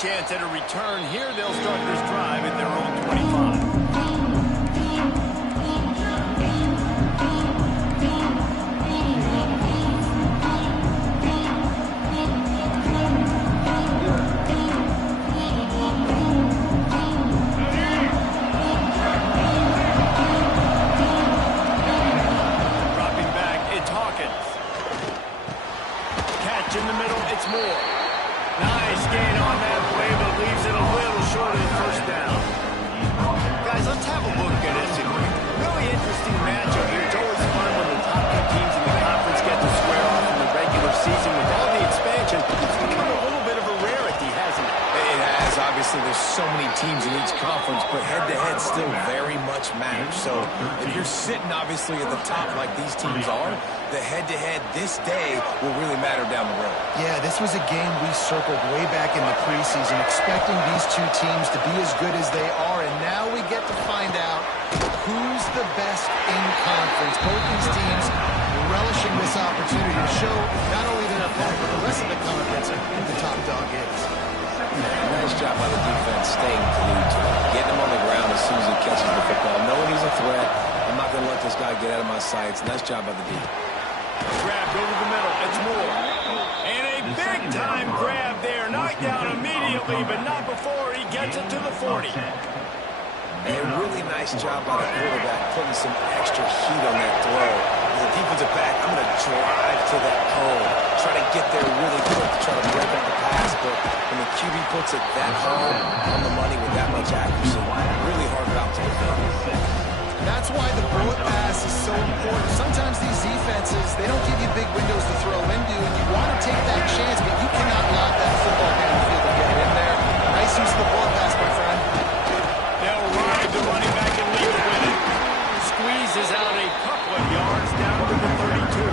chance at a return. Here they'll start this drive at their own 25. In the middle, it's Moore. Nice gain on that play, but leaves it a little short of the first down. Guys, let's have a look at this. Really interesting matchup here. It's always fun when the top two teams in the conference get to square off in the regular season. With all the expansion, it's become a little bit of a rarity, hasn't it? It has. Obviously, there's so many teams in each conference, but head-to-head still very much matters. So if you're sitting, obviously, at the top like these teams are, the head-to-head this day will really matter down the road. Yeah, this was a game we circled way back in the preseason, expecting these two teams to be as good as they are, and now we get to find out who's the best in conference. Both these teams relishing this opportunity to show not only their opponent, but the rest of the conference who the top dog is. Nice job by the defense staying glued to it, getting him on the ground as soon as he catches the football, knowing he's a threat. I'm not going to let this guy get out of my sights. Nice job by the D. Grabbed over the middle. It's Moore. And a big-time grab there. Knocked down immediately, but not before he gets it to the 40. And a really nice job by the quarterback putting some extra heat on that throw. As a defensive back, I'm going to drive to that hole. Try to get there really quick to try to break up the pass. But when the QB puts it that home on the money with that much accuracy, really hard route to defend. That's why the bullet pass is so important. Sometimes these defenses, they don't give you big windows to throw into, and you want to take that chance, but you cannot lob that football downfield and get it in there. Nice use of the bullet pass, my friend. They'll ride the running back and lead it with it. Squeezes out a couple of yards down to the 32.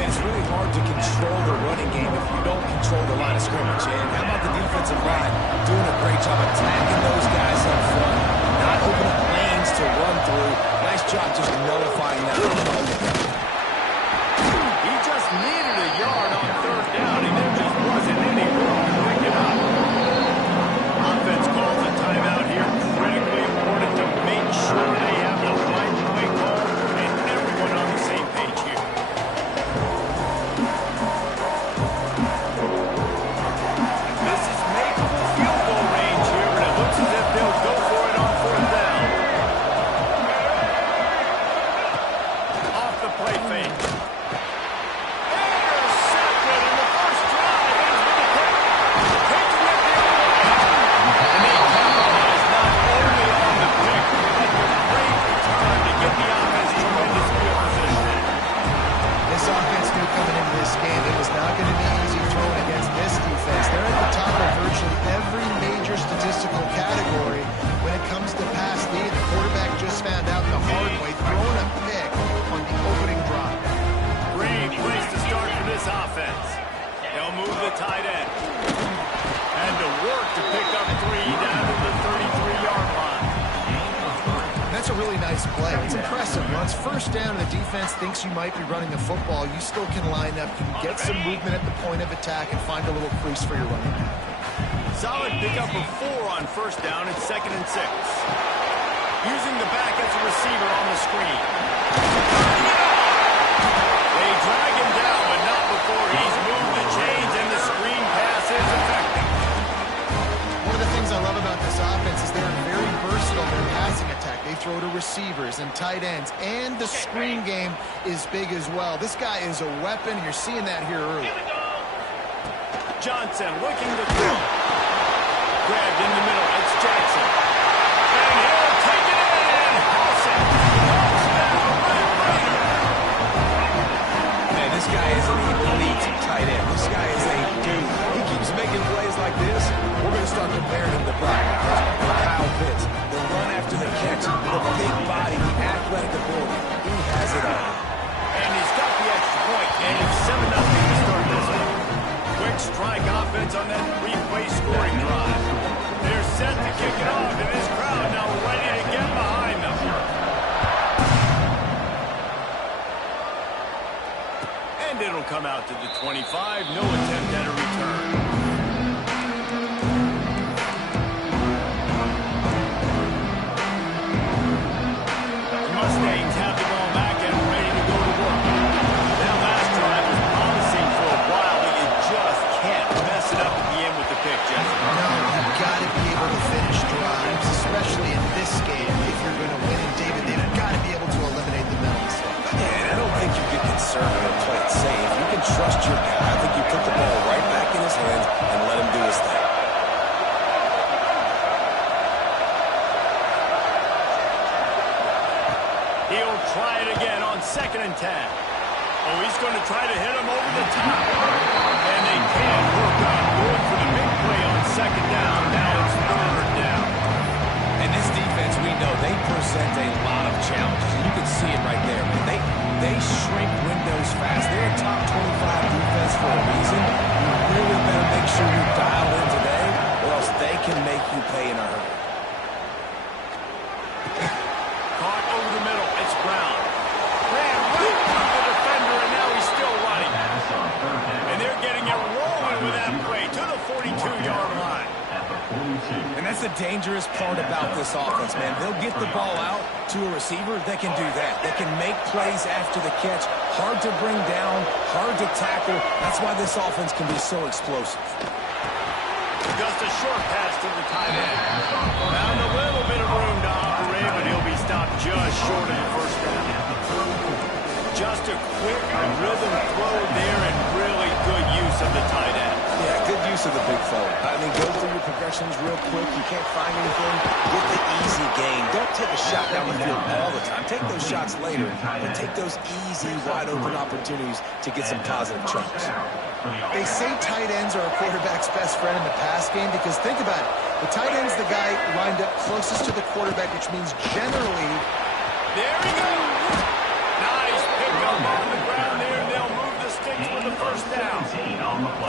Man, it's really hard to control the running game if you don't control the line of scrimmage. And how about the defensive line doing a great job attacking those guys up front, not opening up lanes to run through. Nice job just nullifying that. He just needed a yard on third down, and there just wasn't any room to pick it up. Offense calls a timeout here. Critically important to make sure they have the right play call and everyone on the same page here. This is made for field goal range here, but it looks as if they'll go for it on fourth down. Off the play fake. Intercepted in the first drive. It has been taken at the other way. And they capitalize not only on the pick, but the great return to get the offense tremendous field position. This offense knew coming into this game it was not going to be easy throwing against this defense. They're at the top of virtually every major statistical category when it comes to pass D. The quarterback just found out the hard way, throwing a pick on the opening drive. Great place to start for this offense. They'll move the tight end. And to work to pick up 3 down to the 33-yard line. That's a really nice play. It's impressive. Once first down and the defense thinks you might be running the football, you still can line up. You can get some movement at the point of attack and find a little crease for your running back. Solid pickup of 4 on first down. It's 2nd and 6. Using the back as a receiver on the screen. They drag him down, but not before he's moved the chains and the screen pass is effective. One of the things I love about this offense is they're very versatile in their passing attack. They throw to receivers and tight ends, and the screen game is big as well. This guy is a weapon, and you're seeing that here early. Johnson looking to throw. Grabbed in the middle. It's Jackson. And he'll take it in. Howson. Man, this guy is an elite tight end. This guy is a dude. He keeps making plays like this. We're going to start comparing him to Brock Kyle Pitts. The run after the catch, the big body, the athletic ability. He has it all. And he's got the extra point. And it's 7-0 to start this one. Quick strike offense on that 3-play scoring drive. They're set to kick it off, and this crowd now ready to get behind them. And it'll come out to the 25. No attempt at a return. try to hit him over the top. And they can't work on going for the big play on second down. Now it's third down. And this defense, we know, they present a lot of challenges. And you can see it right there, man. They shrink windows fast. They're a top 25 defense for a reason. You really better make sure you're dialed in today, or else they can make you pay in a hurry. Caught over the middle. It's Brown. Ran right through the defender, and now he's still running. And they're getting it rolling with that play to the 42-yard line. And that's the dangerous part about this offense, man. They'll get the ball out to a receiver that can do that. They can make plays after the catch. Hard to bring down, hard to tackle. That's why this offense can be so explosive. Just a short pass to the tight end. Found a little bit of room to operate, but he'll be stopped just short of the first down. Just a quick rhythm throw there and really good use of the tight end. Yeah, good use of the big fella. I mean, go through your progressions real quick. You can't find anything. Get the easy gain. Don't take a shot down the field all the time. Take those shots later, but take those easy, wide-open opportunities to get some positive chunks. They say tight ends are a quarterback's best friend in the pass game because think about it. The tight end's the guy lined up closest to the quarterback, which means generally... There he goes! Nice pickup on the ground there, and they'll move the sticks with the first down.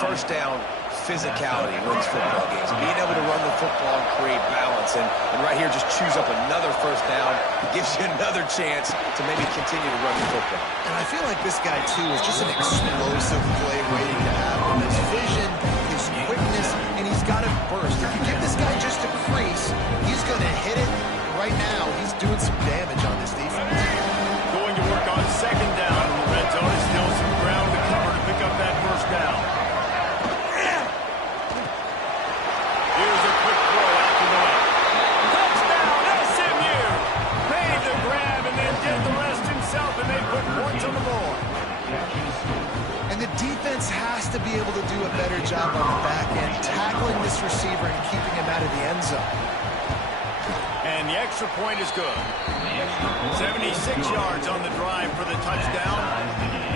First down, physicality wins football games. Being able to run the football and create balance. And right here, just choose up another first down. Gives you another chance to maybe continue to run the football. And I feel like this guy, too, is just an explosive play waiting to happen. His vision, his quickness, and he's got a burst. If you give this guy just a crease, he's going to hit it. Right now, he's doing some damage on this defense. Going to work on second down in the red zone. Still some ground to cover to pick up that first down. Here's a quick throw out to the left. Touchdown, SMU! Made the grab and then did the rest himself, and they put points on the board. And the defense has to be able to do a better job on the back end, tackling this receiver and keeping him out of the end zone. And the extra point is good. 76 yards on the drive for the touchdown,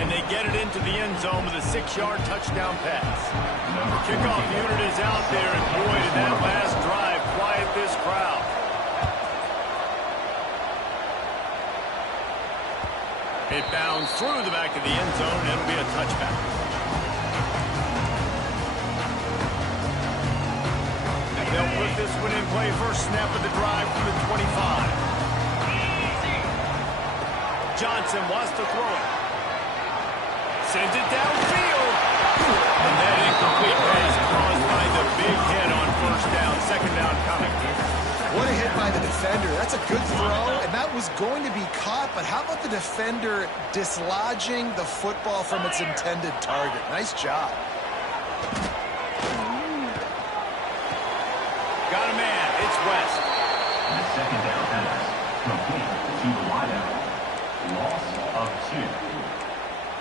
and they get it into the end zone with a 6-yard touchdown pass. The kickoff unit is out there, and boy, did that last drive quiet this crowd. It bounds through the back of the end zone, and it'll be a touchback. They'll put this one in play. First snap of the drive from the 25. Johnson wants to throw it. Sends it downfield. And that incomplete pass caused by the big hit on first down. Second down coming. What a hit by the defender. That's a good throw, and that was going to be caught, but how about the defender dislodging the football from its intended target? Nice job. Got a man. It's West. And the second down pass complete to the wideout. Loss of 2.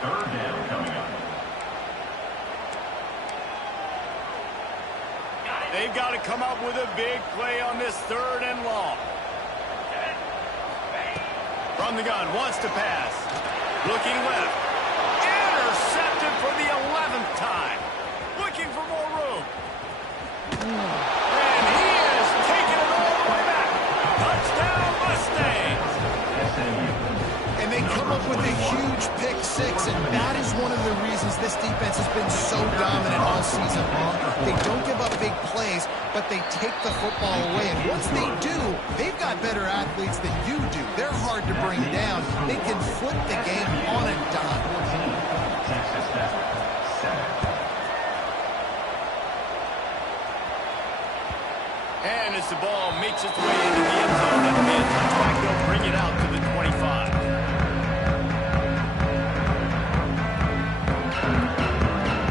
Third down coming up. They've got to come up with a big play on this third and long. From the gun, wants to pass. Looking left. Intercepted for the 11th time. Looking for more room. And he is taking it all the way back. Touchdown Mustangs. And they come up with a huge pick six, and that is one of the reasons this defense has been so dominant all season long. They don't give up big plays, but they take the football away. And once they do, they've got better athletes than you do. They're hard to bring down. They can flip the game on a dime. Texas Tech, 7. And as the ball makes its way into the end zone, it'll be a touchback. They'll bring it out to the 25.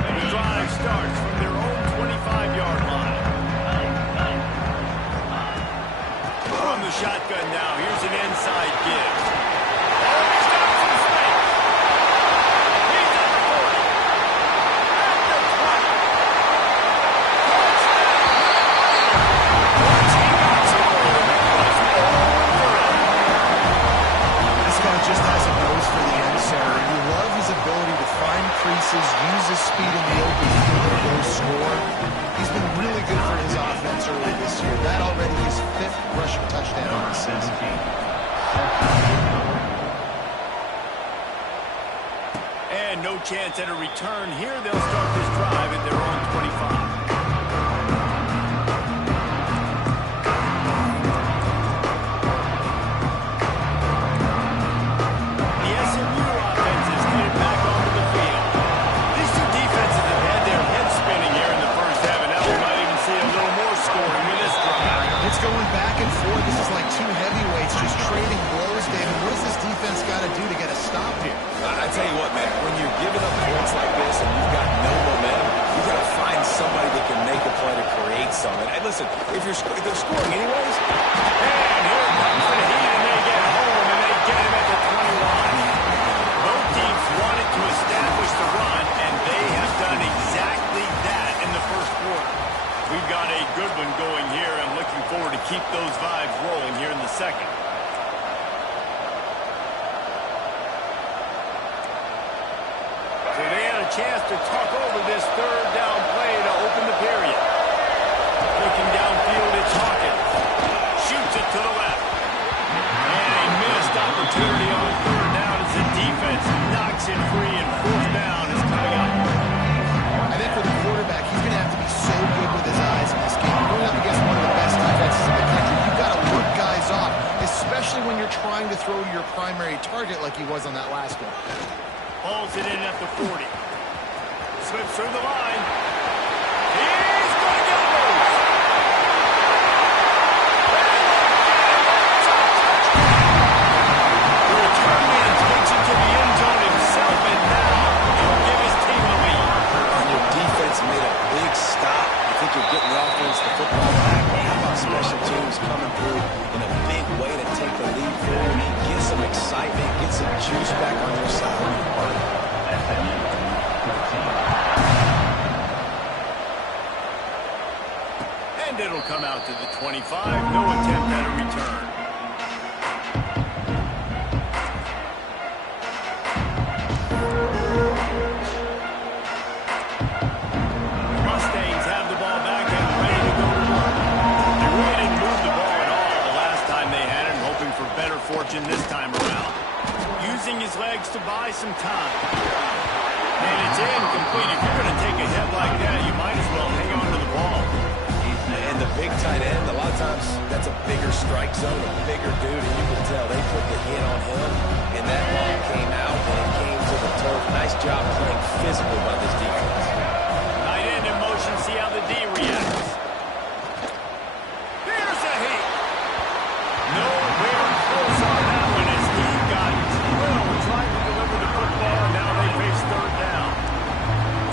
And the drive starts from their own 25-yard line. From the shotgun now, here's an inside give. Oh, he's got some space. He's at the 40. At the 20. This defenses use his speed in the open field to go score. He's been really good for his offense early this year. That already his 5th rushing touchdown on the season. And no chance at a return here. They'll start this drive at their own 25. Going back and forth. This is like two heavyweights just trading blows, David. What does this defense got to do to get a stop here? I tell you what, man, when you're giving up points like this and you've got no momentum, you got to find somebody that can make a play to create something. And listen, if they're scoring anyways, and here comes the heat, and they get home, and they get him at the 21. Both teams wanted to establish the run, and they have done exactly that in the first quarter. We've got a good one going here. I'm looking forward to keep those vibes rolling here in the second. So they had a chance to talk over this third down play to open the period. Looking downfield, it's Hawkins. Shoots it to the left. And a missed opportunity on third down as the defense knocks it free, and fourth down is coming up. I think for the quarterback, he's going to have to be so good with his eyes in this game. You're going up against one of the best defenses in the country. You've got to look guys off, especially when you're trying to throw to your primary target like he was on that last one. Hauls it in at the 40. Slips through the line. He's going to get loose. The return man takes it to the end zone himself, and now he'll give his team the lead. your defense made a big stop. I think you're getting the offense the football back. How about special teams coming through in a big way to take the lead forward and get some excitement, get some juice back on your side? And it'll come out to the 25. No attempt at a return. Mustangs have the ball back and ready to go to work. They really didn't move the ball at all the last time they had it, hoping for better fortune this time around. Using his legs to buy some time. And it's incomplete. If you're going to take a hit like that, you might as well hang on to the ball. And the big tight end, a lot of times that's a bigger strike zone, a bigger dude, and you can tell they put the hit on him, and that ball came out and it came to the turf. Nice job playing physical by this defense. Tight end in motion, see how the D reacts. Here's a hit. Nowhere close on that one as he got drilled trying to deliver the football, and now they face third down.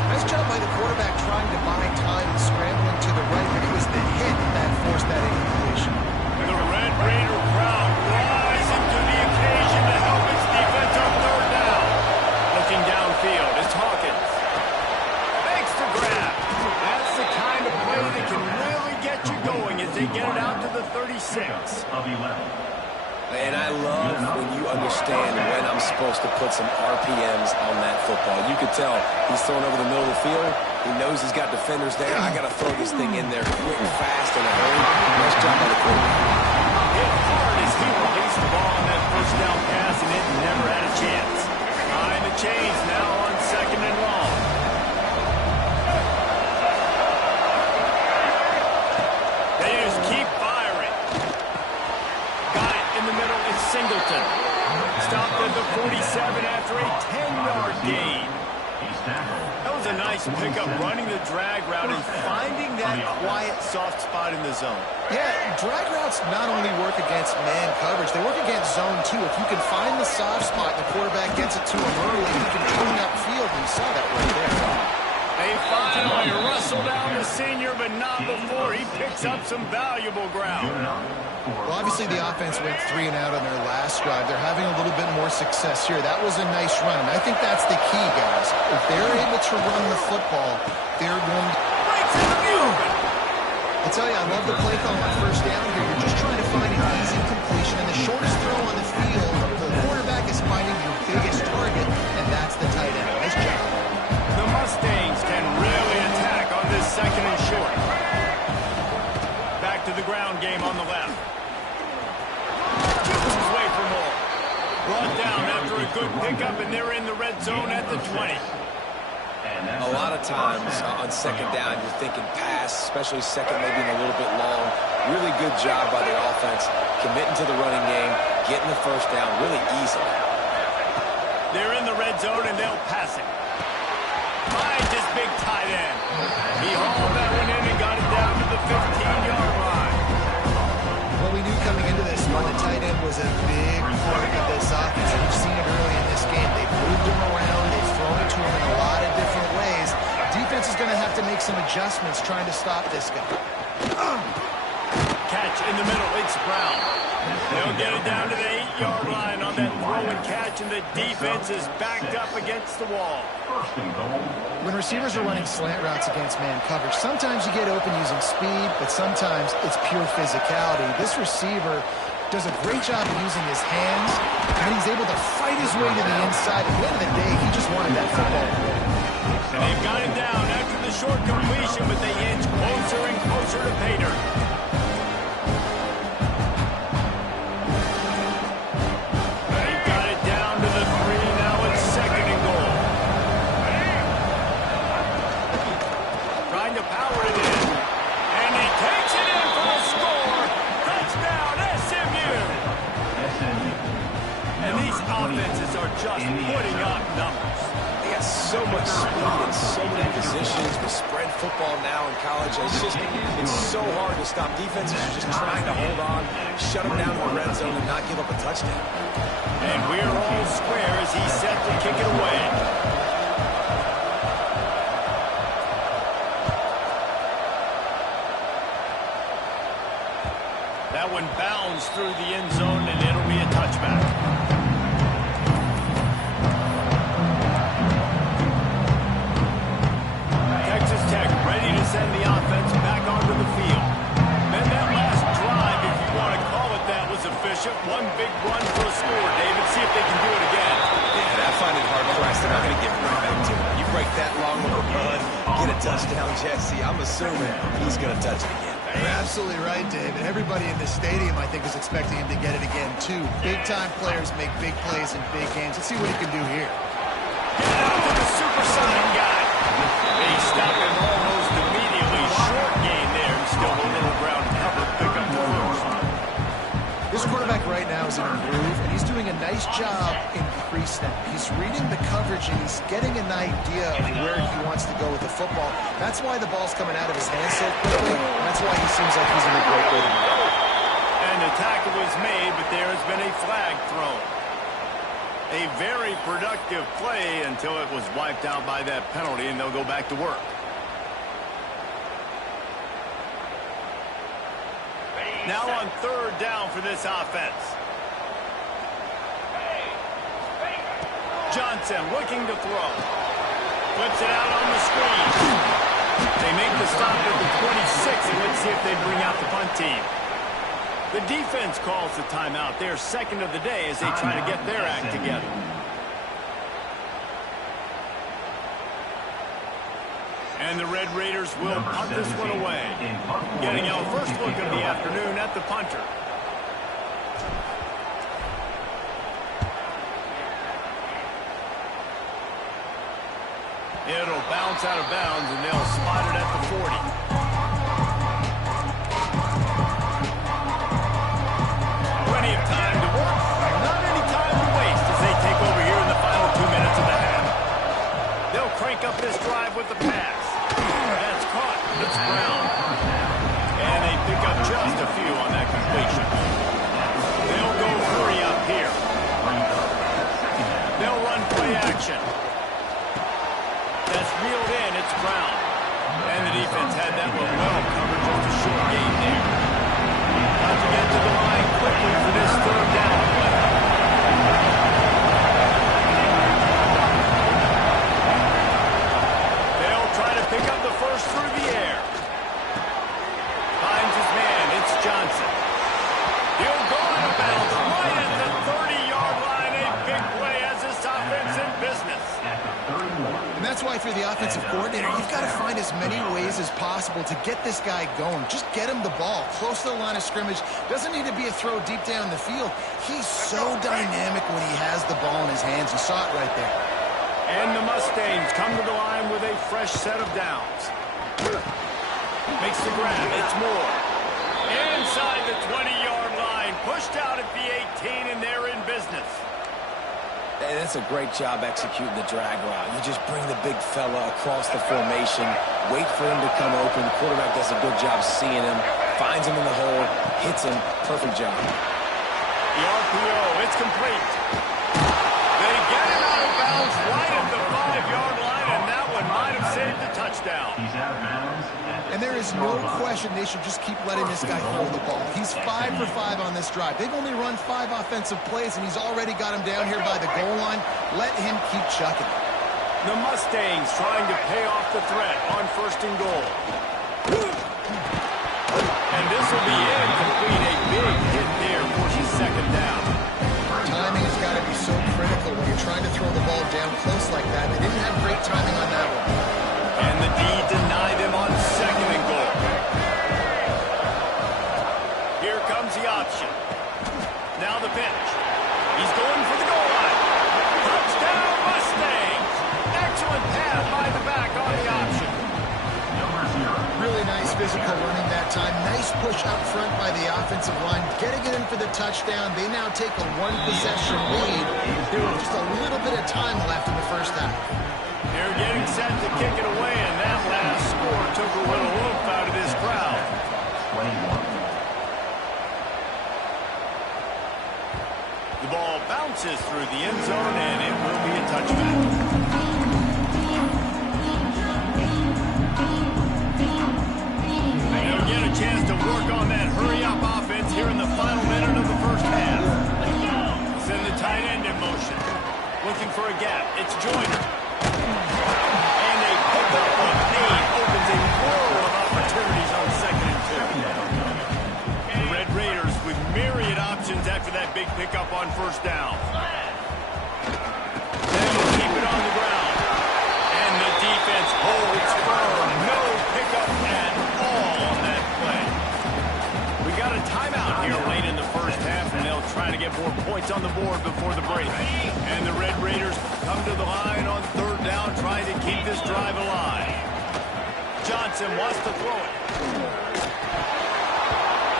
Nice job by the quarterback trying to buy time and scrambling to the right, but it was the hit that forced that incompletion. The Red Raider crowd rising to the occasion to help its defense on third down. Looking downfield, it's Hawkins. Makes the grab. That's the kind of play that can really get you going as they get it out to the 36. Of 11. And I love when you understand when I'm supposed to put some RPMs on that football. You could tell he's throwing over the middle of the field. He knows he's got defenders there. I got to throw this thing in there quick and fast in a hurry. Nice job by the quarterback. Hit hard as he released the ball on that first down pass, and it never had a chance. Behind the chains now on second and long. They just keep firing. Got it in the middle. It's Singleton. Stopped at the 47 after a 10-yard gain. That was a nice pickup, running the drag route and finding that quiet, soft spot in the zone. Yeah, drag routes not only work against man coverage, they work against zone too. If you can find the soft spot and the quarterback gets it to him early, you can turn upfield, and you saw that right there. They finally rustle down the senior, but not before he picks up some valuable ground. Well, obviously the offense went 3 and out on their last drive. They're having a little bit more success here. That was a nice run, and I think that's the key, guys. If they're able to run the football, they're going to... I tell you, I love the play call on first down here. You're just trying to find an easy completion, and the shortest throw on the field, the quarterback is finding your biggest target, and that's the tight end. Nice job. good pickup, and they're in the red zone at the 20. A lot of times on second down, you're thinking pass, especially second maybe a little bit long. Really good job by the offense, committing to the running game, getting the first down really easily. They're in the red zone, and they'll pass it. Finds his big tight end. He hauled that one in and got it down to the 15-yard line. Well, we knew coming into this one, the tight end was a big part of this offense. And you've seen it early in this game. They've moved him around. They've thrown it to him in a lot of different ways. Defense is going to have to make some adjustments trying to stop this guy. Catch in the middle. It's Brown. They'll get it down to the 8-yard line on that throw and catch, and the defense is backed up against the wall. When receivers are running slant routes against man coverage, sometimes you get open using speed, but sometimes it's pure physicality. This receiver does a great job of using his hands, and he's able to fight his way to the inside. At the end of the day, he just wanted that football. And they've got it down after the short completion, but they inch closer and closer to pay dirt. They've got it down to the 3. Now it's second and goal. Trying to power it in. And he takes it in for a score. Touchdown, SMU. And these offenses are just putting up numbers. They got so much speed and so many positions with spread football now in college. It's so hard to stop. Defenses are just trying to hold on, shut them down in the red zone, and not give up a touchdown. And we're all square as he's set to kick it away. That one bounds through the end zone, and it'll be a touchback. Texas Tech ready to send the offense back onto the field. And that last drive, if you want to call it that, was efficient. One big run for a score, David. See if they can do it again. Yeah, I find it hard pressed. They're not going to give it right back to him. You break that long of a run, get a touchdown, Jesse. I'm assuming he's going to touch it again. You're absolutely right, David. Everybody in this stadium, I think, is expecting him to get it again, too. Big-time players make big plays in big games. Let's see what he can do here. Get out to the supersonic guy. They stop him almost immediately. Short gain there. Still a little ground cover. Pick up the first. This quarterback right now is in a groove, and he's doing a nice job in pre-snap. He's reading the coverage, and he's getting an idea of where he wants to go with the football. That's why the ball's coming out of his hands so quickly, and that's why he seems like he's in a great way to go. And the tackle was made, but there has been a flag thrown. A very productive play until it was wiped out by that penalty, and they'll go back to work. Now on third down for this offense. Johnson looking to throw. Flips it out on the screen. They make the stop at the 26, and let's see if they bring out the punt team. The defense calls the timeout. They're second of the day as they try to get their act together. And the Red Raiders will punt this one away. Getting our first look of the afternoon at the punter. It'll bounce out of bounds, and they'll spot it at the 40. Plenty of time to work. Not any time to waste as they take over here in the final 2 minutes of the half. They'll crank up this drive with the pass. That's caught. It's Brown. And they pick up just a few on that completion. They'll go hurry up here. They'll run play action. That's reeled in. It's Brown. And the defense had that one well covered. Just a short gain there. Got to get to the line quickly for this third down play. They'll try to pick up the first through the air. Finds his man. It's Johnson. He'll go out of bounds right at the 30-yard line. A big play as this offense in business. And that's why why if you're the offensive coordinator, you've got to find as many ways as possible to get this guy going. Just get him the ball close to the line of scrimmage. Doesn't need to be a throw deep down the field. He's so dynamic when he has the ball in his hands. You saw it right there. And the Mustangs come to the line with a fresh set of downs. Makes the grab. It's Moore. Inside the 20-yard line. Pushed out at the 18, and they're in business. And it's a great job executing the drag route. You just bring the big fella across the formation, wait for him to come open. The quarterback does a good job seeing him, finds him in the hole, hits him. Perfect job. The RPO, it's complete. They get him out of bounds right at the 5-yard line, and that one might have saved the touchdown. He's out of bounds. And there is no question they should just keep letting this guy hold the ball. He's 5 for 5 on this drive. They've only run 5 offensive plays, and he's already got him down here by the goal line. Let him keep chucking. The Mustangs trying to pay off the threat on 1st and goal. And this will be incomplete. A big hit there, forces 2nd down. Timing has got to be so critical when you're trying to throw the ball down close like that. They didn't have great timing on that one. And the D denied him on 2nd and goal. Here comes the option. Now the pitch. He's going for the goal line. Touchdown Mustangs. Excellent pass by the back on the option. Number 0. Really nice physical running that time. Nice push up front by the offensive line. Getting it in for the touchdown. They now take a 1-possession lead. There was just a little bit of time left in the first half. They're getting set to kick it away, and that last score took a little oomph out of this crowd. 21. The ball bounces through the end zone, and it will be a touchback. They'll get a chance to work on that hurry-up offense here in the final minute of the first half. Send the tight end in motion. Looking for a gap. It's Joyner. And a pickup of 8 opens a world of opportunities on 2nd and 2. The Red Raiders with myriad options after that big pickup on 1st down. Then you keep it on the ground. And the defense holds firm. No pickup at all on that play. We got a timeout here late in the first half, and they'll try to get more points on the board before the break. And the Red Raiders come to the line on 3rd down, trying to keep this drive alive. Johnson wants to throw it.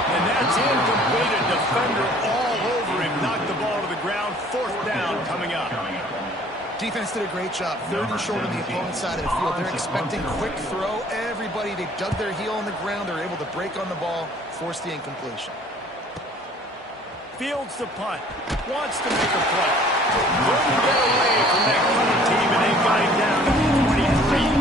And that's incomplete. A defender all over him. Knocked the ball to the ground. 4th down coming up. Defense did a great job. 3rd and short on the opponent's side of the field. They're expecting quick throw. Everybody, they dug their heel on the ground. They're able to break on the ball, force the incompletion. Fields the punt. Wants to make a play. Couldn't get away from that punt team, and they got him down to 23.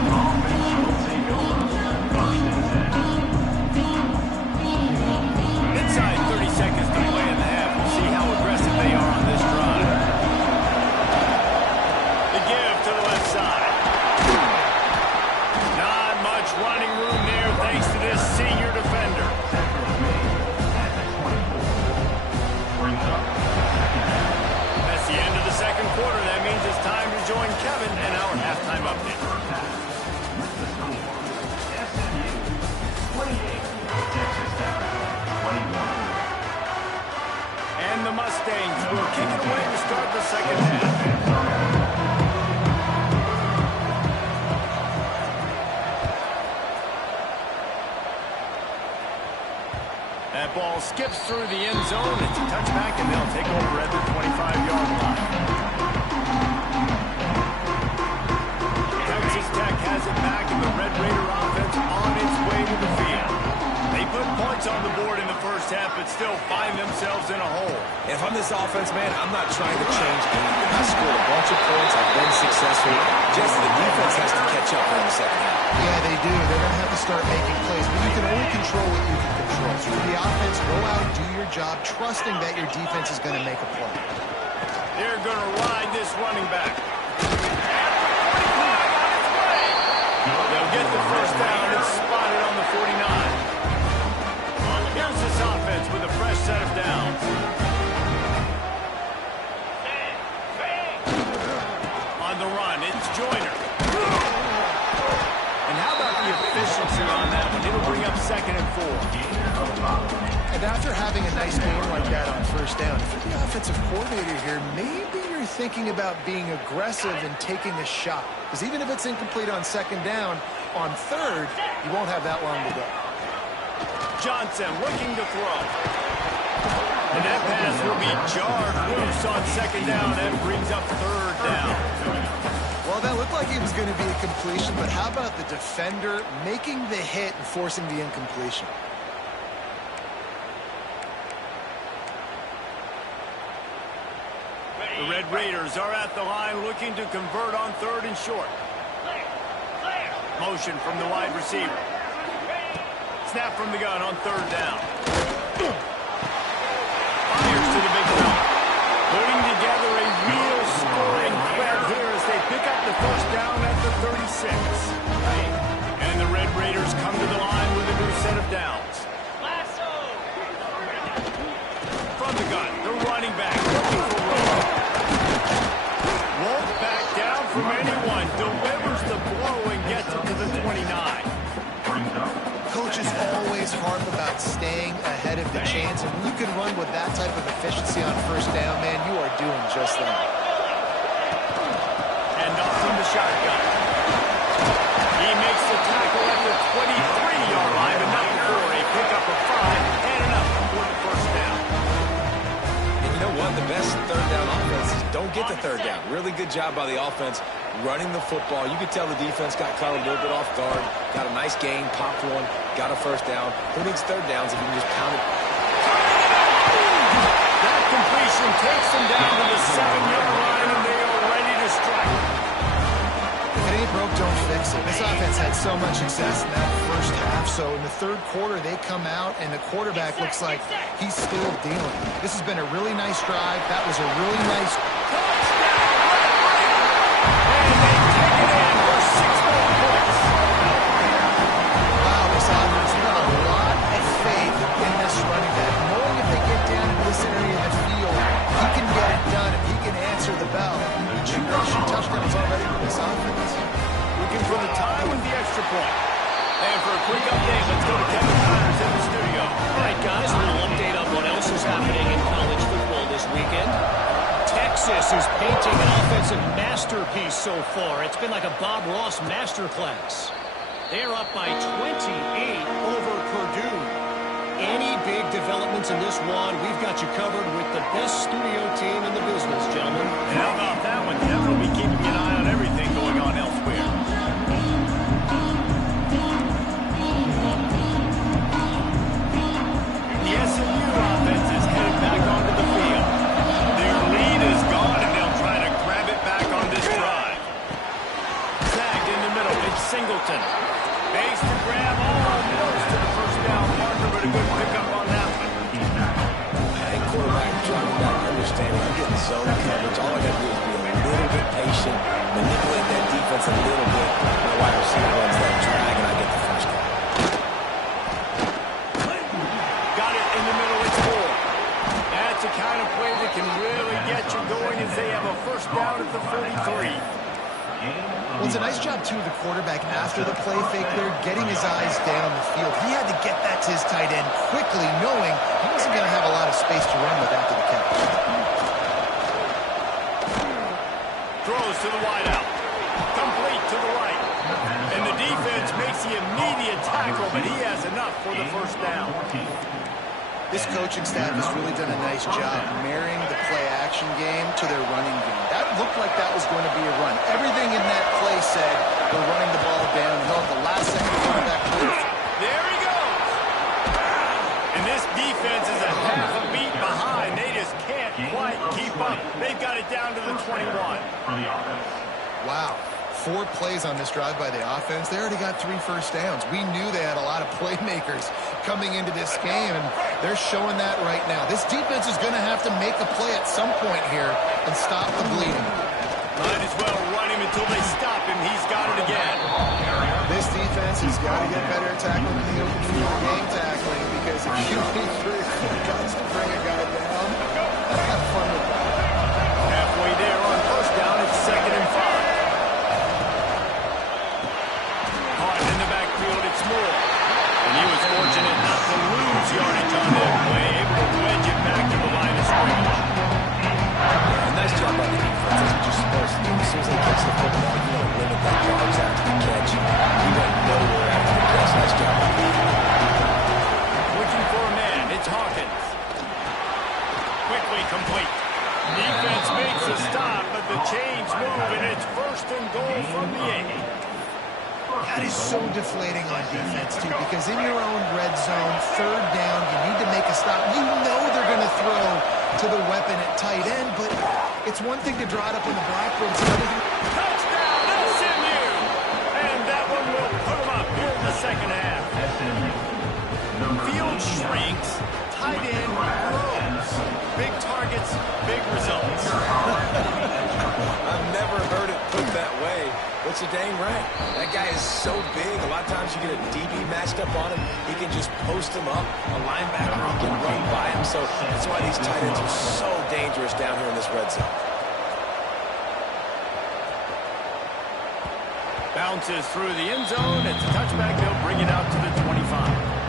Inside 30 seconds to play in the half. We'll see how aggressive they are on this drive. The give to the left side. Not much running room there thanks to this senior defender. That's the end of the 2nd quarter. That means it's time to join Kevin and our halftime update. And the Mustangs will kick it away to start the 2nd half. That ball skips through the end zone. It's a touchback, and they'll take over at the 25-yard line. Texas Tech has it back, and the Red Raider offense on its way to the field. They put points on the board in the first half, but still find themselves in a hole. If I'm this offense, man, I'm not trying to change anything. I scored a bunch of points. I've been successful. Just the defense has to catch up in the 2nd half. Yeah, they do. They're going to have to start making plays, but you can only control what you can control. So for the offense, go out and do your job, trusting that your defense is going to make a play. They're going to ride this running back. They'll get the first down. It's spotted on the 49. Here's this offense with a fresh set of downs. On the run, it's Joyner. And after having a nice game like that on first down, if you're the offensive coordinator here, maybe you're thinking about being aggressive and taking a shot. Because even if it's incomplete on second down, on third, you won't have that long to go. Johnson looking to throw. And that pass will be jarred loose on second down and brings up third down. Well, that looked like it was going to be a completion, but how about the defender making the hit and forcing the incompletion? The Red Raiders are at the line looking to convert on third and short. Motion from the wide receiver. Snap from the gun on third down. Fires to the big play. Putting together a real scoring threat here as they pick up the first down at the 36. And the Red Raiders come to the line with a new set of downs. From the gun, the running back looking for Rowe. Won't back down from anyone. Delivers the blow and gets it to the 29. Coaches always harp about staying ahead of the chains, and when you can run with that type of efficiency on first down, man, you are doing just that. And off from the shotgun. He makes the tackle at the 23-yard line, enough for a pickup of 5 and enough for the first down. And you know what? The best third down offenses don't get the third down. Really good job by the offense running the football. You could tell the defense got caught a little bit off guard. Got a nice gain, popped one, got a first down. Who needs third downs if you can just pound it? That completion takes them down to the 7-yard line, and they are ready to strike. If it ain't broke, don't fix it. This offense had so much success in that first half, so in the third quarter, they come out, and the quarterback looks like he's still dealing. This has been a really nice drive. That was a really nice... touchdowns already for this offense. Looking for the tie with the extra point. And for a quick update, let's go to Kevin Connors in the studio. All right, guys, a little update on what else is happening in college football this weekend. Texas is painting an offensive masterpiece so far. It's been like a Bob Ross masterclass. They're up by 28 over Purdue. Any big developments in this one, we've got you covered with the best studio team in the business, gentlemen. And how about that one? Definitely be keeping an eye on everything going on elsewhere. The SMU offense is headed back onto the field. Their lead is gone, and they'll try to grab it back on this drive. Tagged in the middle, it's Singleton. Fakes to grab almost to the first down marker, but a good pickup on that one. Hey, quarterback, dropping back, understanding. I'm getting zone coverage. All I got to do is be a little bit patient, manipulate that defense a little bit. My wide receiver runs that drag, and I get the first down. Got it in the middle, it's Moore. That's the kind of play that can really get you going as they have a first down at the 33. Well, it's a nice job, too, of the quarterback after the play fake there, getting his eyes down the field. He had to get that to his tight end quickly, knowing he wasn't going to have a lot of space to run with after the catch. Throws to the wideout. Complete to the right. And the defense makes the immediate tackle, but he has enough for the first down. This coaching staff has really done a nice job marrying the play-action game to their running game. That looked like that was going to be a run. Everything in that play said they're running the ball down. They'll at the last second quarterback move. There he goes. And this defense is a half a beat behind. They just can't quite keep up. They've got it down to the 21. Wow. 4 plays on this drive by the offense. They already got 3 first downs. We knew they had a lot of playmakers coming into this game, and they're showing that right now. This defense is going to have to make a play at some point here and stop the bleeding. Might as well run him until they stop him. He's got it again. This defense has got to get better at tackling in the open field game tackling, because if you need 3 or 4 guys to bring a guy down, have fun with that. Halfway there on first down, it's 2nd and 5. Caught in the backfield, it's Moore. And he was fortunate not soon as they catch the football, you want to limit that yards after the catch. He went nowhere after the catch. Nice job. Looking for a man. It's Hawkins. Quickly complete. Defense makes a stop, but the chains move, and it's 1st and goal from the 8. That is so deflating on defense, too, because in your own red zone, 3rd down, you need to make a stop. You know they're going to throw to the weapon at tight end, but it's one thing to draw it up on the blackboard. It's another thing. Touchdown, SMU! And that one will put them up here in the second half. Field shrinks, tight end grows. Big targets, big results. I've never heard it put that way, but you're dang right. That guy is so big. A lot of times you get a DB matched up on him. He can just post him up. A linebacker, he can run by him. So that's why these tight ends are so dangerous down here in this red zone. Bounces through the end zone. It's a touchback. They'll bring it out to the 25.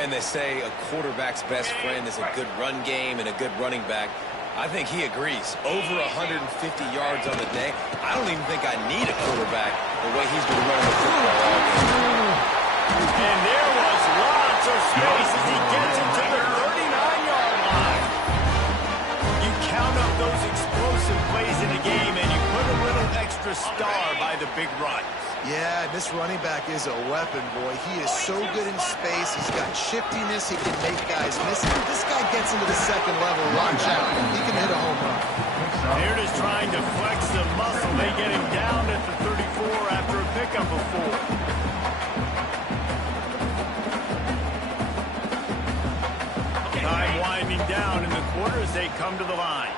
And they say a quarterback's best friend is a good run game and a good running back. I think he agrees. Over 150 yards on the day. I don't even think I need a quarterback the way he's been running the football all game. And there was lots of space as he gets into the 39-yard line. You count up those explosive plays in a game and you put a little extra star by the big runs. Yeah, this running back is a weapon, boy. He is so good in space. He's got shiftiness. He can make guys miss. If this guy gets into the second level, watch out. He can hit a home run. They're just trying to flex the muscle. They get him down at the 34 after a pickup of 4. Time winding down in the quarter as they come to the line.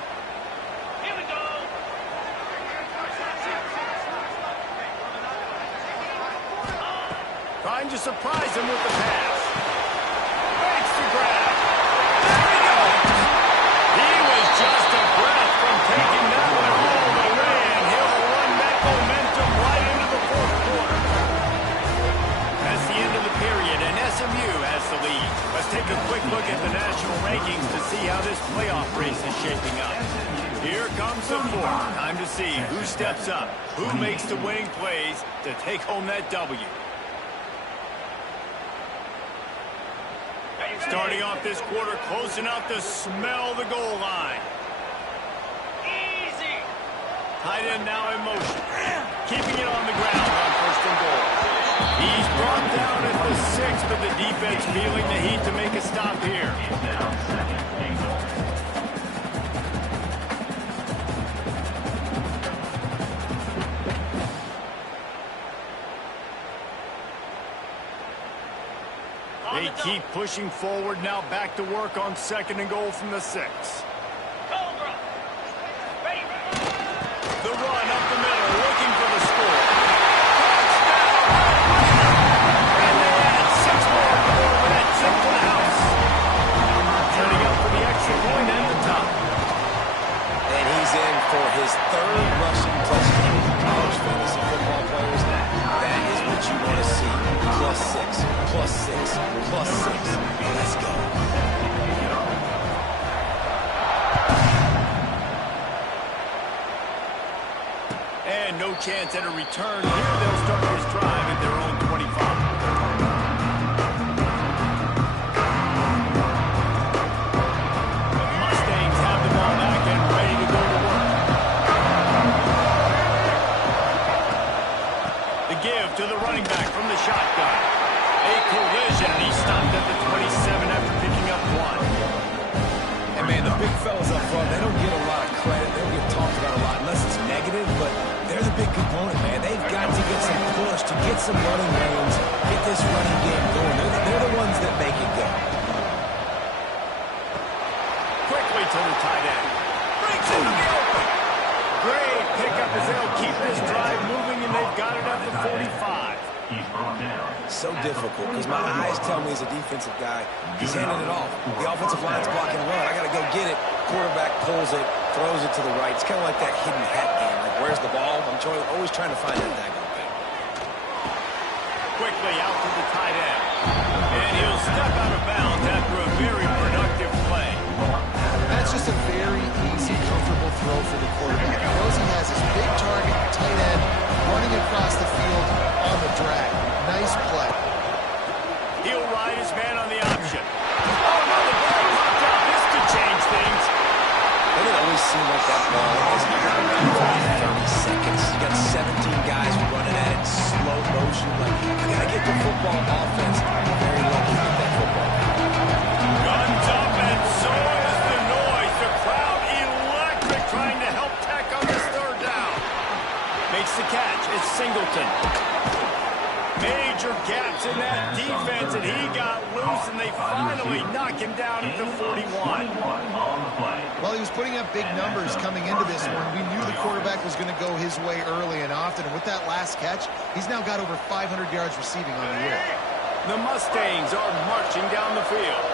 Trying to surprise him with the pass. Makes the grab. There he goes. He was just a breath from taking that one all the way, and he'll run that momentum right into the 4th quarter. That's the end of the period, and SMU has the lead. Let's take a quick look at the national rankings to see how this playoff race is shaping up. Here comes the 4th. Time to see who steps up, who makes the winning plays to take home that W. Starting off this quarter, close enough to smell the goal line. Easy. Tight end now in motion. Keeping it on the ground on 1st and goal. He's brought down at the 6, but the defense feeling the heat to make a stop here. They keep pushing forward, now back to work on 2nd and goal from the 6. The run up the middle, looking for the score. And they add 6 more for that tip to the house. Setting up for the extra point and the top. And he's in for his 3rd rushing touchdown. College fantasy football players, that is what you want to see. +6, +6, +6. Let's go. And no chance at a return here. They'll start this drive at their own 25. The Mustangs have the ball back and ready to go to work. The give to the running back from the shotgun. A collision, and he stopped at the 27 after picking up 1. And, man, the big fellas up front, they don't get a lot of credit. They don't get talked about a lot unless it's negative, but they're the big component, man. They've got to get some push to get some running lanes this running game going. They're the ones that make it go. Quickly to the tight end. Breaks into the open. Great pickup as they'll keep this drive moving, and they've got it up to 45. He's brought down. So difficult because my eyes tell me as a defensive guy, he's handing it off. The offensive line's blocking a run. I got to go get it. Quarterback pulls it, throws it to the right. It's kind of like that hidden hat game. Like, where's the ball? I'm always trying to find that daggone thing. Quickly out to the tight end. And he'll step out of bounds after a very productive play. That's just a very easy, comfortable throw for the quarterback. He knows he has his big target, tight end, running across the field on the drag. Nice play. He'll ride his man on the option. Oh, no, the ball popped out. This could change things. Doesn't it always seem like that ball is for 30 seconds? You got 17 guys running at it in slow motion. Like, I got to get the football offense. I'm very lucky to get that football. Guns up, and so is the noise. The crowd electric, trying to help Tech on this third down. Makes the catch. It's Singleton. Major gaps in that defense, and he got loose, and they finally knock him down at the 41. On the play. Well, he was putting up big numbers coming into this one. We knew the quarterback was going to go his way early and often, and with that last catch, he's now got over 500 yards receiving on the year. The Mustangs are marching down the field.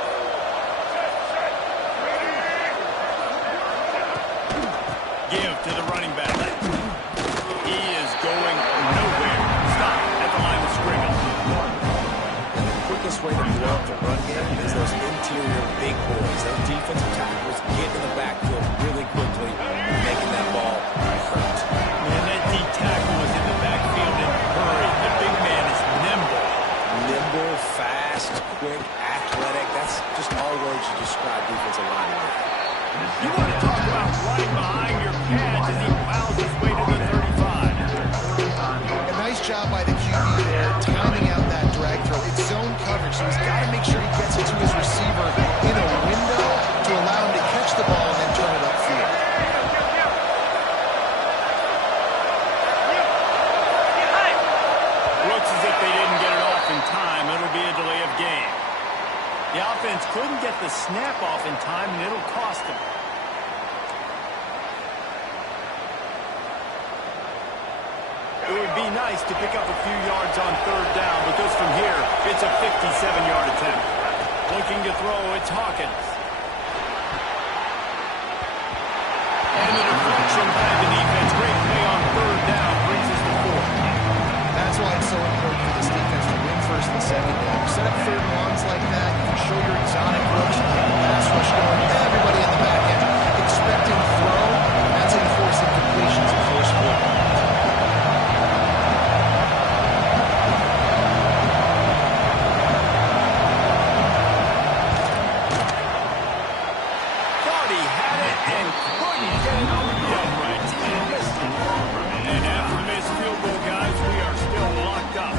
Give to the running back. He is going nowhere. Stop at the line of scrimmage. The quickest way to blow up the run game is those interior big boys. Those defensive tackles get in the backfield really quickly, making that ball hurt. Man, that deep tackle was in the backfield in a hurry. The big man is nimble. Nimble, fast, quick, athletic. That's just all words to describe defensive linemen. You want to talk about running behind your pads as he plows his way to the 35. A nice job by the QB there, timing out that drag throw. It's zone coverage, so he's got to make sure he gets it to his receiver in a window to allow him to catch the ball and then turn it upfield. Looks as if they didn't get it off in time. It'll be a delay of game. The offense couldn't get the snap off in time, and it'll cost them. It would be nice to pick up a few yards on third down, because from here, it's a 57-yard attempt. Looking to throw, it's Hawkins. And the deflection by the defense. Great play on third down brings us to 4. That's why it's so important for this defense to win first and second down. Set up third and longs like that. You can show your exotic looks, pass rush going, everybody in the back end expecting throw. That's enforcing completions in first quarter. Thought he had it and couldn't get it over the uprights. And after missed field goal, guys, we are still locked up.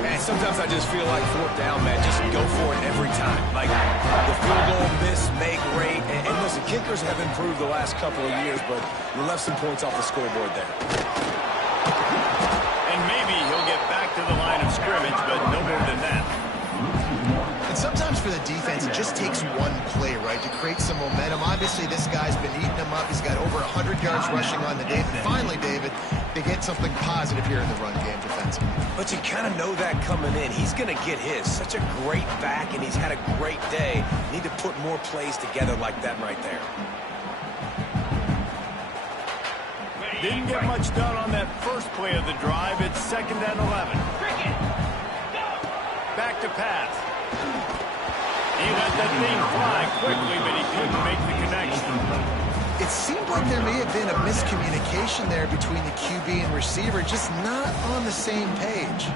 Man, sometimes I just feel like fourth down, man. Just go for it every time. Like, the field goal, miss, make, rate. And listen, kickers have improved the last couple of years, but we left some points off the scoreboard there. And maybe he'll get back to the line of scrimmage, but no more than that. And sometimes for the defense, it just takes one play, right, to create some momentum. Obviously, this guy's been eating them up. He's got over 100 yards rushing on the day. And finally, David, they get something positive here in the run game defensively. But you kind of know that coming in. He's going to get his. Such a great back, and he's had a great day. Need to put more plays together like that right there. Didn't get much done on that first play of the drive. It's 2nd and 11. Back to pass. He let that thing fly quickly, but he couldn't make the connection. It seemed like there may have been a miscommunication there between the QB and receiver, just not on the same page.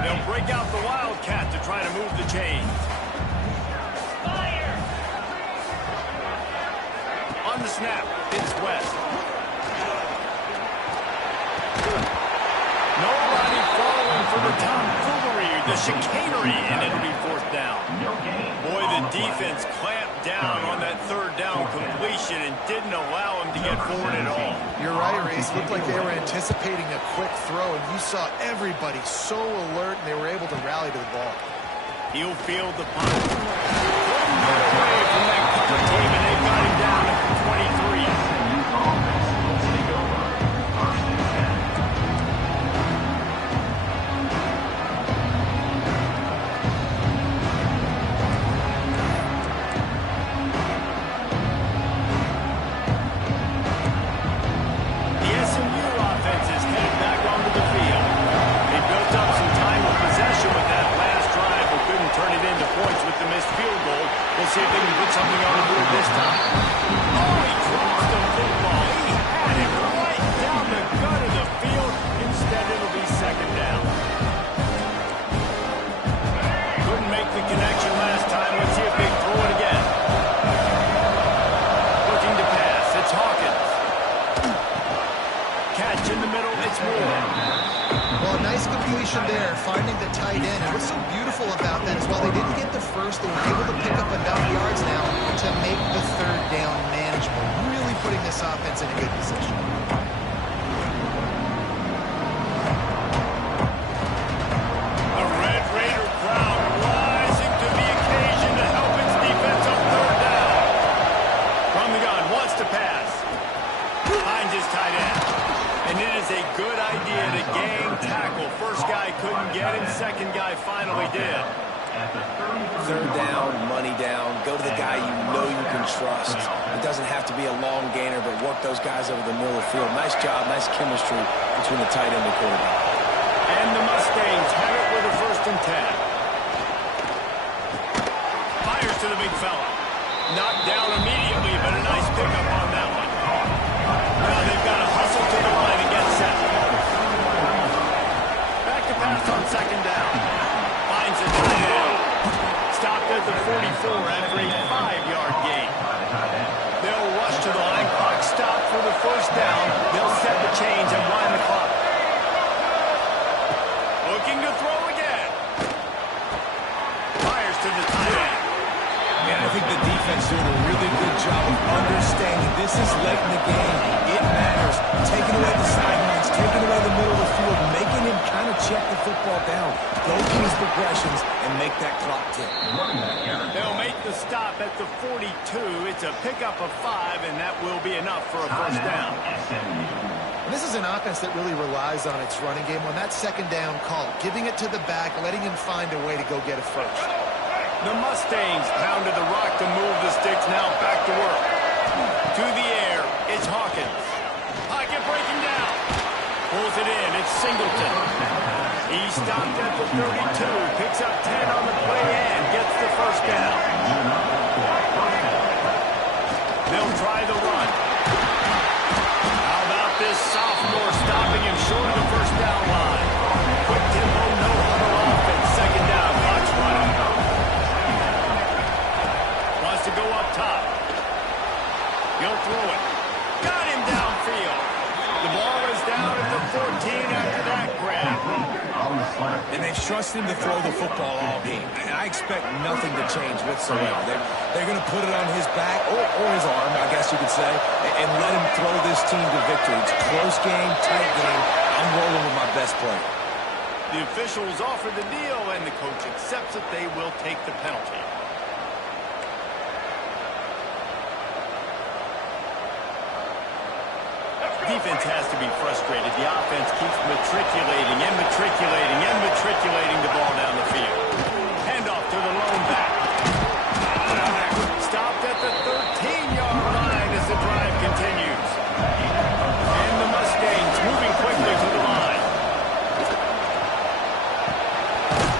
They'll break out the Wildcat to try to move the chains. On the snap, it's West. Nobody falling for the tomfoolery, the chicanery, and it'll be 4th down. Boy, the defense clamped down on that third down completion and didn't allow him to get forward at all. You're right, Reese. Looked like they were anticipating a quick throw, and you saw everybody so alert, and they were able to rally to the ball. He'll field the punt. Couldn't get away from that cover team, and they've got him down at the 23. We'll see if they can put something on the board this time. Oh, he drops the football. He had it right down the gut of the field. Instead, it'll be second down. Couldn't make the connection last time. Let's see if they throw it again. Looking to pass. It's Hawkins. Catch in the middle. It's Moore. Well, a nice completion there, finding the tight end. And what's so beautiful about that is while they didn't get the first, they were able to pick up enough yards now to make the third down manageable, really putting this offense in a good position. The Red Raider crowd rising to the occasion to help its defense on third down. From the gun, wants to pass. Finds his tight end. And it is a good idea to gang tackle. First guy couldn't get him. Second guy finally did. Third down, money down. Go to the guy you know you can trust. It doesn't have to be a long gainer, but work those guys over the middle of the field. Nice job, nice chemistry between the tight end and quarterback. And the Mustangs have it with a 1st and 10. Fires to the big fella. Knocked down immediately, but a nice pickup on that one. Now they've got to hustle to the line and get set. Back to pass on second down. Finds a tight end. Stopped at the 44 after a 5-yard gain. They'll rush to the line. Clock stopped for the first down. They'll set the chains and wind the clock. Looking to throw again. Fires to the tight end. And I think the defense doing a really good job of understanding this is late in the game. It matters. Taking away the sidelines, taking away the middle of the field, making him kind of check the football down. Go through his progressions and make that clock tick. They'll make the stop at the 42. It's a pickup of 5, and that will be enough for a first down. And this is an offense that really relies on its running game on that second down call, giving it to the back, letting him find a way to go get a first. The Mustangs pounded the rock to move the sticks. Now back to work. To the air, it's Hawkins. Pocket breaking down. Pulls it in, it's Singleton. He stopped at the 32, picks up 10 on the play and gets the first down. They'll try the run. How about this sophomore stopping him short of the first down line? Quick tempo, no huddle offense. Second down, clock's running. To go up top. He'll throw it. Got him downfield. The ball is down at the 14 after that grab. And they've trusted him to throw the football all game. And I expect nothing to change whatsoever. They're going to put it on his back, or his arm, I guess you could say, and let him throw this team to victory. It's a close game, tight game. I'm rolling with my best player. The officials offer the deal, and the coach accepts it. They will take the penalty. Defense has to be frustrated. The offense keeps matriculating and matriculating and matriculating the ball down the field. Handoff to the lone back. Stopped at the 13-yard line as the drive continues. And the Mustangs moving quickly to the line.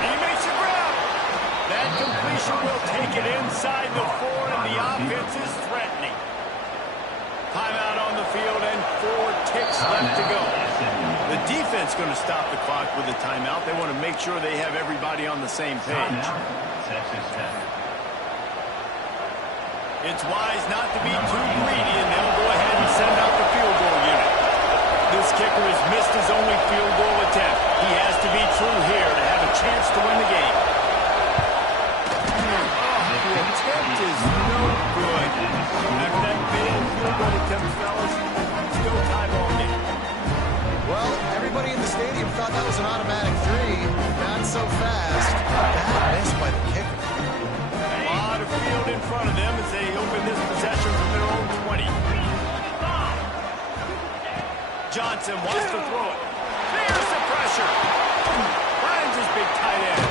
He makes a grab. That completion will take it inside the 4, and the offense is threatening. Timeout on the field and 4 ticks left to go. The defense going to stop the clock with a timeout. They want to make sure they have everybody on the same page. It's wise not to be too greedy, and they'll go ahead and send out the field goal unit. This kicker has missed his only field goal attempt. He has to be true here to have a chance to win the game. Oh, the attempt is no was an automatic three. Not so fast. Bad miss by the kicker. A lot of field in front of them as they open this possession from their own 20. Johnson wants to throw it. There's the pressure. Finds his big tight end.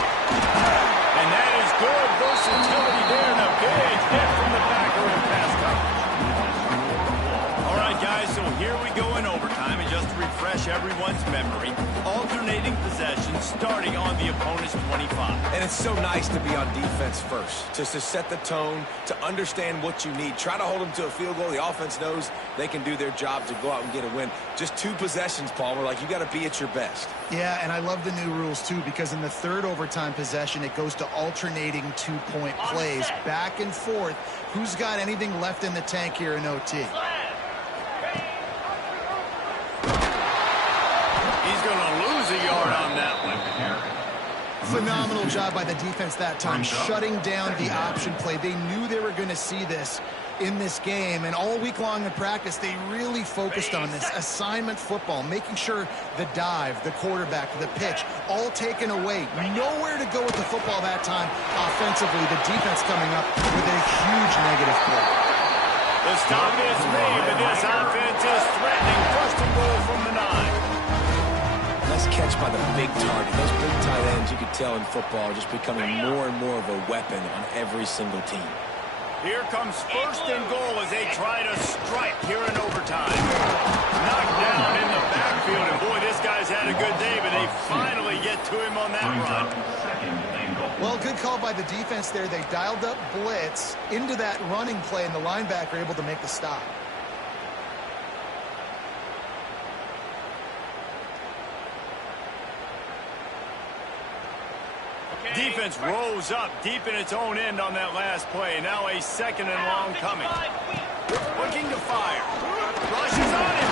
And that is good versatility there, and a big hit from the backer in pass coverage. All right, guys, so here we go in overtime, and just to refresh everyone's memory, alternating possessions starting on the opponent's 25. And it's so nice to be on defense first, just to set the tone, to understand what you need. Try to hold them to a field goal. The offense knows they can do their job to go out and get a win. Just 2 possessions, Palmer. Like, you got to be at your best. Yeah, and I love the new rules, too, because in the third overtime possession, it goes to alternating 2-point plays, back and forth. Who's got anything left in the tank here in OT? He's going to lose a yard on that one. Phenomenal job by the defense that time, shutting down the option play. They knew they were going to see this in this game, and all week long in practice, they really focused on this assignment football, making sure the dive, the quarterback, the pitch, all taken away. Nowhere to go with the football that time offensively. The defense coming up with a huge negative play. The stop is made, but this offense is threatening. First and goal from the 9. Nice catch by the big target. Those big tight ends, you could tell in football, are just becoming more and more of a weapon on every single team. Here comes first and goal as they try to strike here in overtime. Knocked down in the backfield, and boy, this guy's had a good day, but they finally get to him on that run. Well, good call by the defense there. They dialed up blitz into that running play, and the linebacker able to make the stop. Defense rose up deep in its own end on that last play. Now a second and long coming. Looking to fire. Rushes on him.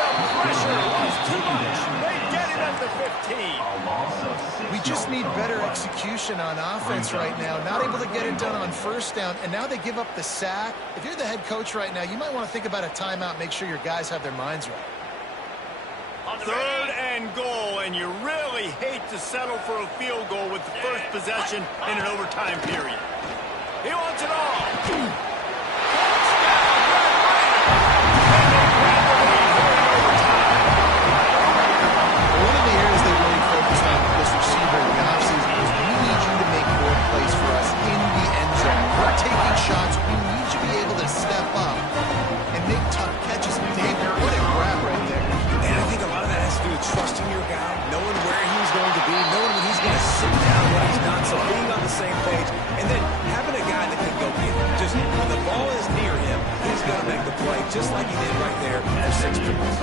And the pressure was too much. They get him at the 15. We just need better execution on offense right now. Not able to get it done on first down, and now they give up the sack. If you're the head coach right now, you might want to think about a timeout, make sure your guys have their minds right. Third and goal, and you really hate to settle for a field goal with the first possession in an overtime period. He wants it all. One of the areas they really focused on with this receiver in the offseason was we need you to make more plays for us in the end zone. We're taking shots. We need you to be able to step up and make tough catches. Dave, what a grab right there. And I think a lot of that has to do with trusting your guy, knowing where he's going to be, knowing when he's going to sit down, what he's done, so being on the same page, and then having a guy that can go get it. Just when the ball is near him, he's going to make the play, just like he did right there for 6 points.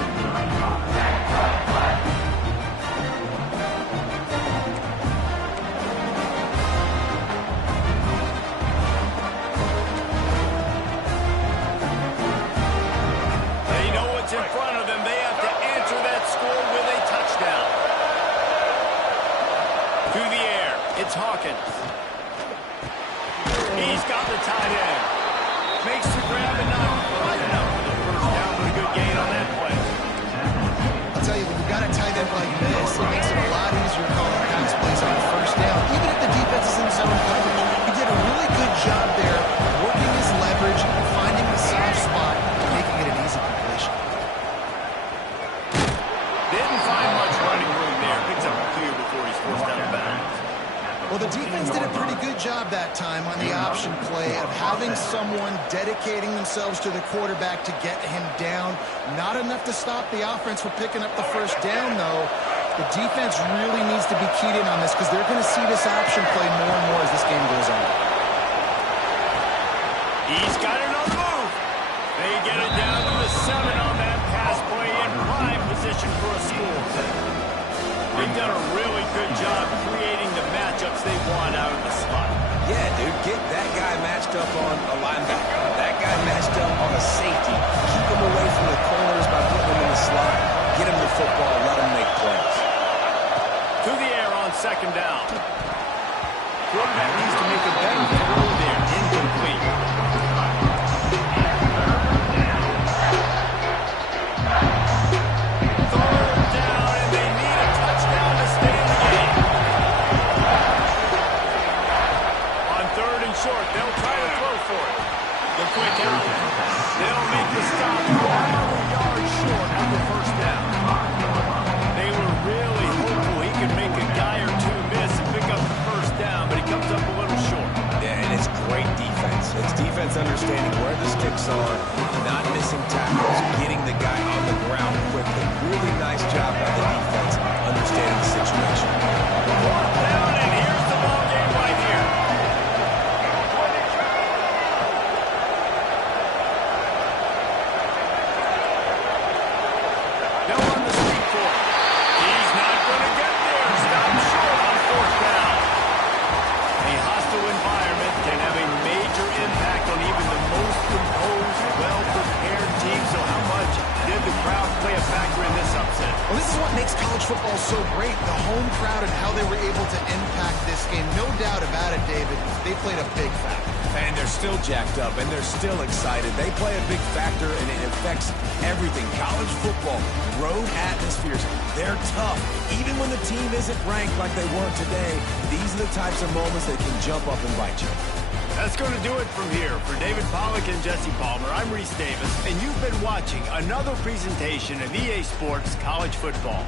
In front of them, they have to answer that score with a touchdown. Through the air, it's Hawkins. He's got the tight end. Makes the grab and not quite enough for the first down, but a good gain on that play. I'll tell you, when you've got a tight end like this, it makes it a lot easier calling pass plays on the first down. Even if the defense is in zone coverage, he did a really good job there, working his leverage, finding the soft spot, and making it an easy completion. Didn't find much running room there. Picks up a clear before he's forced out of bounds. Well, the defense did a pretty good job that time on the option play of having someone dedicating themselves to the quarterback to get him down. Not enough to stop the offense from picking up the first down, though. The defense really needs to be keyed in on this because they're going to see this option play more and more as this game goes on. He's got it on the move. They get it down to the 7 on that pass play in prime position for a score. They've done a really good job creating the matchups they want out of the slot. Yeah, dude, get that guy matched up on a linebacker. That guy matched up on a safety. Keep him away from the corners by putting him in the slot. Get him the football, let him make plays. Through the air on second down. Quarterback needs to make a better throw there. Incomplete. Third down, and they need a short. They'll try to throw for it. The quick out. They'll make the stop 1 yard short of the first down. They were really hopeful he could make a guy or two miss and pick up the first down, but he comes up a little short. Yeah, and it's great defense. It's defense understanding where the sticks are, not missing tackles, getting the guy on the ground quickly. Really nice job by the defense understanding the situation. Fourth down, and here's the ball game right here. They'll run the sweep for him. He's not going to get there. Stop short on fourth down. A hostile environment can have a major impact on even the most composed, well-prepared team. So how much did the crowd play a factor in this upset? Well, this is what makes college football so great, the home crowd and how they were able to impact this game. No doubt about it, David. They played a big factor. And they're still jacked up, and they're still excited. They play a big factor, and it affects everything. College football, road atmospheres, they're tough. Even when the team isn't ranked like they were today, these are the types of moments that can jump up and bite you. That's going to do it from here. For David Pollack and Jesse Palmer, I'm Reese Davis, and you've been watching another presentation of EA Sports College Football.